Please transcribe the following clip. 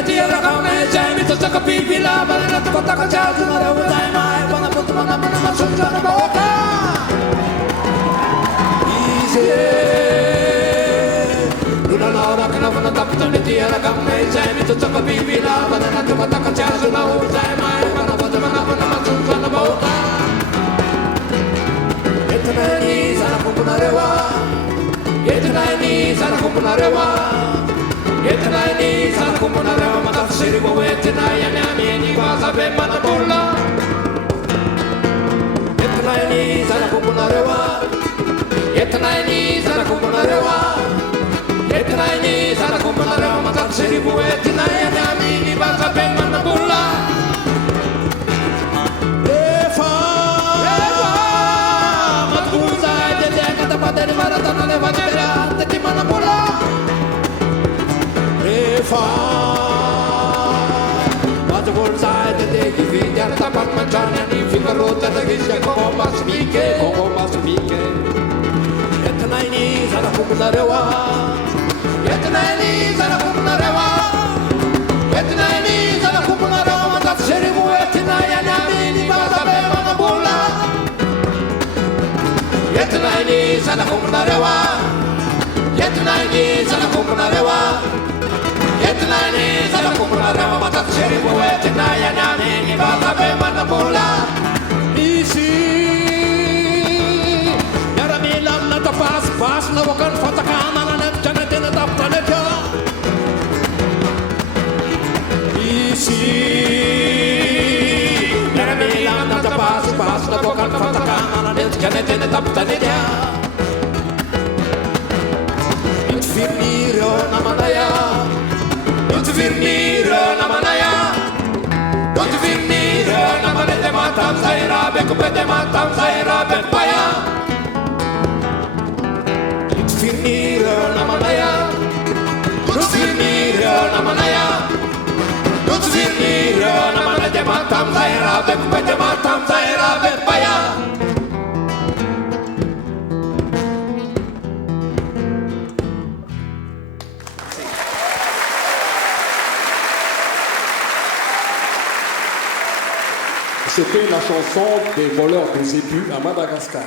ne tira kame jami to taka pipila balana to taka jatu na rawai mai bana putu mana mana masunja na boka easy luna na ora kana bana tapta ne tira kame jami to taka pipila balana to taka jatu na rawai mai bana putu mana mana masunja na boka etna ni sana kumpunarewa etna ni sana kumpunarewa etna ni sana kumpunarewa matasiri bo etna ya nami ni wasabe mana bola etna ni sana kumpunarewa etna ni sana kumpunarewa etna ni sana kumpunarewa matasiri bo etna ya nami ni wasabe mana bola Padre maratona le vanera te ti mana bola refa Mate bolsai te te ki fidia ta pa mangiare ni fica rota da che si come masmike etna ni sara kumularewa etna ni sara kumularewa etna ni sara kumularewa mata seribu etna ya nami ni basa be mana bola etna ni sana kumpunarewa etna ni sana kumpunarewa etna ni sana kumpunarewa mata seribu etna ya nami ni basa be mana bola isi yara milam na tapas pas na wakan fatakana na jana tena taptane kya isi yara milam na tapas pas na wakan fatakana na jana tena taptane kya Virniro namanaya Don't virniro namanaya Don't virniro namanete matam zaira Bekupete matam zaira bekpaya Don't virniro namanaya Don't virniro namanaya Don't virniro namanete matam zaira Bekupete matam zaira bekpaya C'était la chanson des voleurs des ébus à Madagascar.